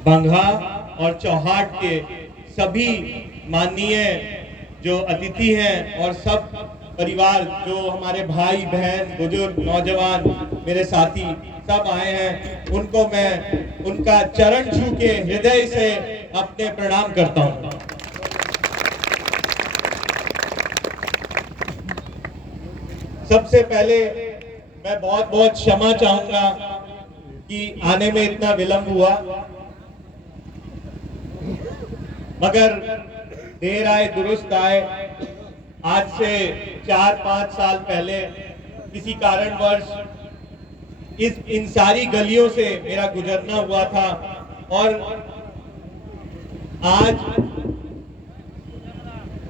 बंघा और चौहाट के सभी माननीय जो अतिथि हैं और सब परिवार, जो हमारे भाई बहन बुजुर्ग नौजवान मेरे साथी सब आए हैं, उनको मैं उनका चरण छू के हृदय से अपने प्रणाम करता हूं। सबसे पहले मैं बहुत बहुत क्षमा चाहूंगा कि आने में इतना विलंब हुआ, मगर देर आए दुरुस्त आए। आज से 4-5 साल पहले किसी कारणवश इन सारी गलियों से मेरा गुजरना हुआ था और आज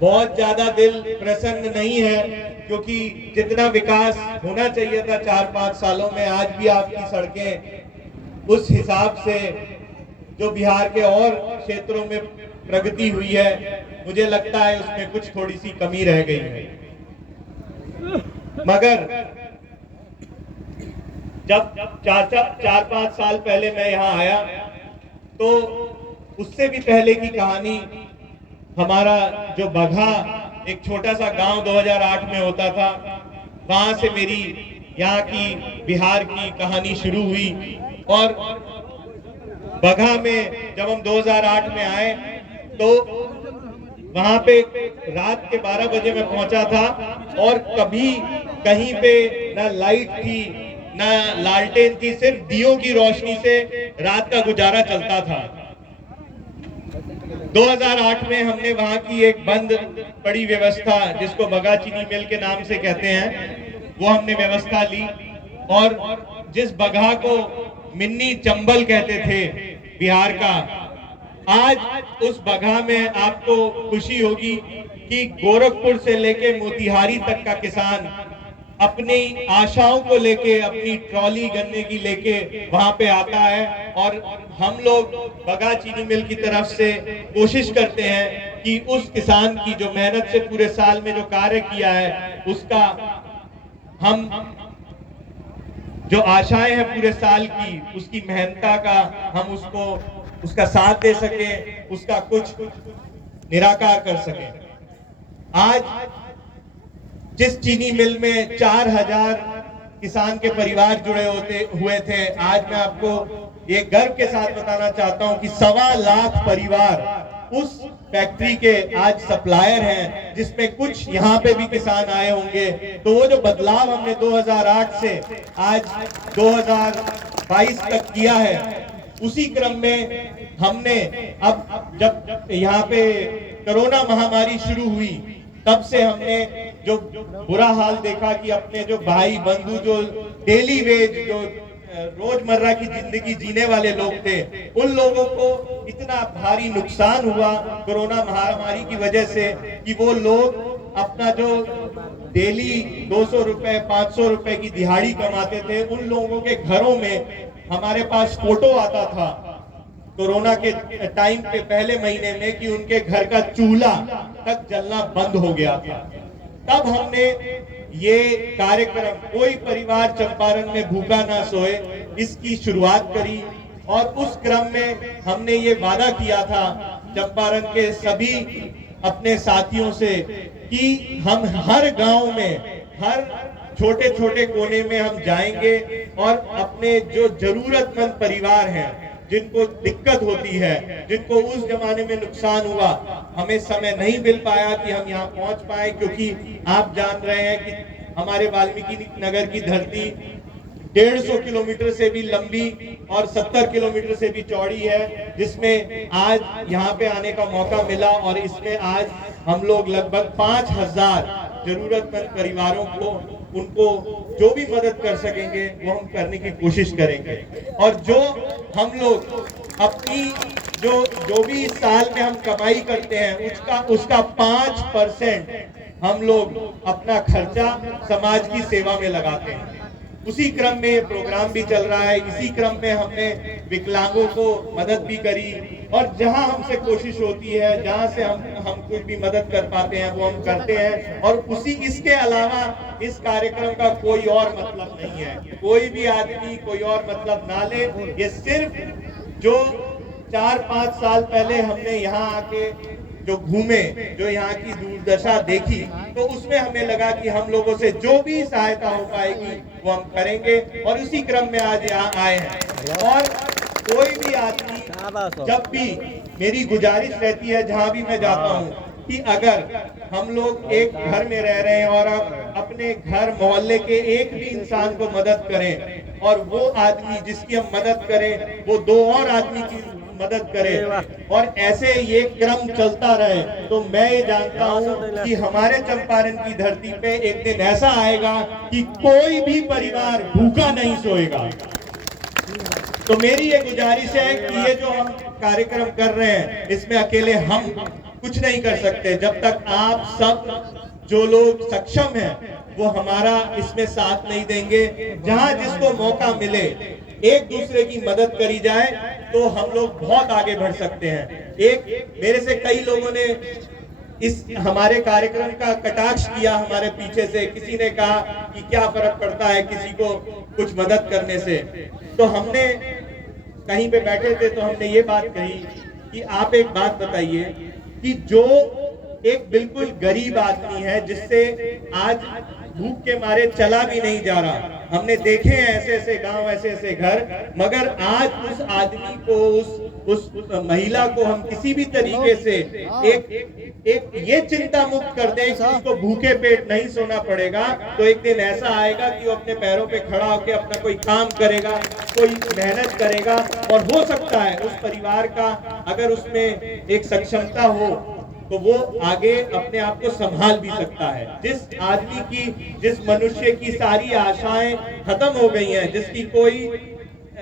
बहुत ज्यादा दिल प्रसन्न नहीं है, क्योंकि जितना विकास होना चाहिए था 4-5 सालों में, आज भी आपकी सड़कें उस हिसाब से जो बिहार के और क्षेत्रों में प्रगति हुई है, मुझे लगता है उसमें कुछ थोड़ी सी कमी रह गई है। मगर जब 4-5 साल पहले मैं यहाँ आया, तो उससे भी पहले की कहानी, हमारा जो बगहा एक छोटा सा गांव 2008 में होता था, वहां से मेरी यहाँ की बिहार की कहानी शुरू हुई। और बगहा में जब हम 2008 में आए तो वहां पे रात के 12 बजे मैं पहुंचा था और कभी कहीं पे ना लाइट थी ना लालटेन थी, सिर्फ दियों की रोशनी से रात का गुजारा चलता था। 2008 में हमने वहां की एक बंद पड़ी व्यवस्था, जिसको बगहा चीनी मिल के नाम से कहते हैं, वो हमने व्यवस्था ली। और जिस बगहा को मिन्नी चंबल कहते थे बिहार का, आज उस बगहा में आपको खुशी होगी कि गोरखपुर से लेके मोतिहारी तक का किसान अपनी आशाओं को लेके, अपनी ट्रॉली गन्ने की लेके वहां पे आता है। और हम लोग बगहा चीनी मिल की तरफ से कोशिश करते हैं कि उस किसान की जो मेहनत से पूरे साल में जो कार्य किया है, उसका हम जो आशाएं हैं पूरे साल की, उसकी मेहनता का हम उसका साथ दे सके, उसका कुछ निराकार कर सके। आज जिस चीनी मिल में 4000 किसान के परिवार जुड़े हुए थे, आज मैं आपको ये गर्व के साथ बताना चाहता हूं कि 1.25 लाख परिवार उस फैक्ट्री के आज सप्लायर हैं, जिसमें कुछ यहाँ पे भी किसान आए होंगे। तो वो जो बदलाव हमने 2008 से आज 2022 तक किया है, उसी क्रम में हमने अब जब यहाँ पे कोरोना महामारी शुरू हुई, तब से हमने जो बुरा हाल देखा कि अपने जो भाई बंधु, जो डेली वेज, जो रोजमर्रा की जिंदगी जीने वाले लोग थे, उन लोगों को इतना भारी नुकसान हुआ कोरोना महामारी की वजह से कि वो लोग अपना जो डेली 200 रुपए 500 रुपए की दिहाड़ी कमाते थे, उन लोगों के घरों में हमारे पास फोटो आता था कोरोना के टाइम पे पहले महीने में कि उनके घर का चूल्हा तक जलना बंद हो गया था। तब हमने ये कार्यक्रम, कोई परिवार चंपारण में भूखा ना सोए, इसकी शुरुआत करी। और उस क्रम में हमने ये वादा किया था चंपारण के सभी अपने साथियों से कि हम हर गांव में, हर छोटे छोटे कोने में हम जाएंगे और अपने जो जरूरतमंद परिवार हैं, जिनको दिक्कत होती है, जिनको उस जमाने में नुकसान हुआ, हमें समय नहीं मिल पाया कि हम यहाँ पहुंच पाए, क्योंकि आप जान रहे हैं कि हमारे वाल्मीकि नगर की धरती 150 किलोमीटर से भी लंबी और 70 किलोमीटर से भी चौड़ी है, जिसमें आज यहाँ पे आने का मौका मिला। और इसमें आज हम लोग लगभग 5000 जरूरतमंद परिवारों को, उनको जो भी मदद कर सकेंगे वो हम करने की कोशिश करेंगे। और जो हम लोग अपनी जो भी साल में हम कमाई करते हैं, उसका 5% हम लोग अपना खर्चा समाज की सेवा में लगाते हैं। उसी क्रम में ये प्रोग्राम भी चल रहा है। इसी क्रम में हमने विकलांगों को मदद भी करी, और जहां हमसे कोशिश होती है, जहां से हम कुछ भी मदद कर पाते हैं वो हम करते हैं। और इसके अलावा इस कार्यक्रम का कोई और मतलब नहीं है। कोई भी आदमी कोई और मतलब ना ले, ये सिर्फ जो 4-5 साल पहले हमने यहाँ आके जो घूमे, जो यहाँ की दुर्दशा देखी, तो उसमें हमें लगा कि हम लोगों से जो भी सहायता हो पाएगी वो हम करेंगे, और उसी क्रम में आज यहाँ आए हैं। और कोई भी आदमी, जब भी मेरी गुजारिश रहती है जहाँ भी मैं जाता हूँ कि अगर हम लोग एक घर में रह रहे हैं और अपने घर मोहल्ले के एक भी इंसान को मदद करें, और वो आदमी जिसकी हम मदद करें वो 2 और आदमी की मदद करे, और ऐसे ये क्रम चलता रहे, तो मैं ये जानता हूँ कि हमारे चंपारण की धरती पे एक दिन ऐसा आएगा कि कोई भी परिवार भूखा नहीं सोएगा। तो मेरी ये गुजारिश है कि ये जो हम कार्यक्रम कर रहे हैं इसमें अकेले हम कुछ नहीं कर सकते, जब तक आप सब जो लोग सक्षम हैं वो हमारा इसमें साथ नहीं देंगे। जहां जिसको मौका मिले एक दूसरे की मदद करी जाए तो हम लोग बहुत आगे बढ़ सकते हैं। एक मेरे से कई लोगों ने इस हमारे कार्यक्रम का कटाक्ष किया हमारे पीछे से, किसी ने कहा कि क्या फर्क पड़ता है किसी को कुछ मदद करने से। तो हमने कहीं पे बैठे थे तो हमने ये बात कही कि आप एक बात बताइए कि जो एक बिल्कुल गरीब आदमी है जिससे आज भूख के मारे चला भी नहीं जा रहा, हमने देखे हैं ऐसे ऐसे गांव, ऐसे ऐसे घर, मगर आज उस आदमी को, उस महिला को हम किसी भी तरीके से एक ये चिंता मुक्त कर दें कि उसको भूखे पेट नहीं सोना पड़ेगा, तो एक दिन ऐसा आएगा कि वो अपने पैरों पे खड़ा होकर अपना कोई काम करेगा, कोई मेहनत करेगा, और हो सकता है उस परिवार का अगर उसमें एक सक्षमता हो तो वो आगे अपने आप को संभाल भी सकता है। जिस आदमी की, जिस मनुष्य की सारी आशाएं खत्म हो गई हैं, जिसकी कोई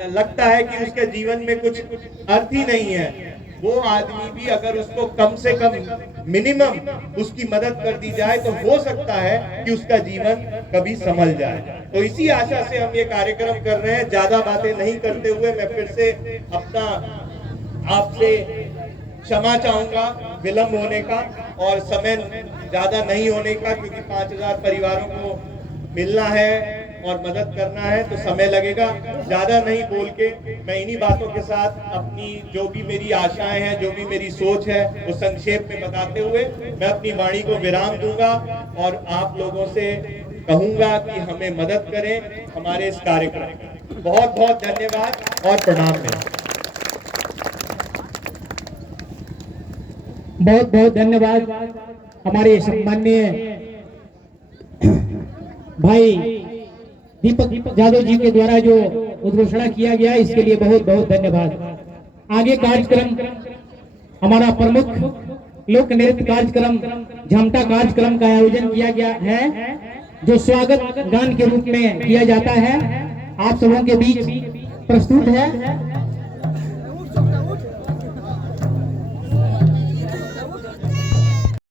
लगता है कि उसके जीवन में कुछ अर्थ ही नहीं है, वो आदमी भी अगर उसको कम से कम मिनिमम उसकी मदद कर दी जाए तो हो सकता है कि उसका जीवन कभी संभल जाए। तो इसी आशा से हम ये कार्यक्रम कर रहे हैं। ज्यादा बातें नहीं करते हुए मैं फिर से अपना आपसे क्षमा चाहूंगा विलंब होने का और समय ज्यादा नहीं होने का, क्योंकि 5000 परिवारों को मिलना है और मदद करना है तो समय लगेगा। ज्यादा नहीं बोल के मैं इन्हीं बातों के साथ अपनी जो भी मेरी आशाएं हैं, जो भी मेरी सोच है, वो संक्षेप में बताते हुए मैं अपनी वाणी को विराम दूंगा और आप लोगों से कहूंगा कि हमें मदद करें हमारे इस कार्यक्रम में। बहुत बहुत धन्यवाद और प्रणाम। में बहुत बहुत धन्यवाद हमारे सम्माननीय भाई दीपक यादव जी के द्वारा जो उद्घोषणा किया गया इसके लिए बहुत बहुत धन्यवाद। आगे कार्यक्रम हमारा प्रमुख लोक नृत्य कार्यक्रम झमटा कार्यक्रम का आयोजन किया गया है, जो स्वागत गान के रूप में किया जाता है। आप सबों के बीच प्रस्तुत है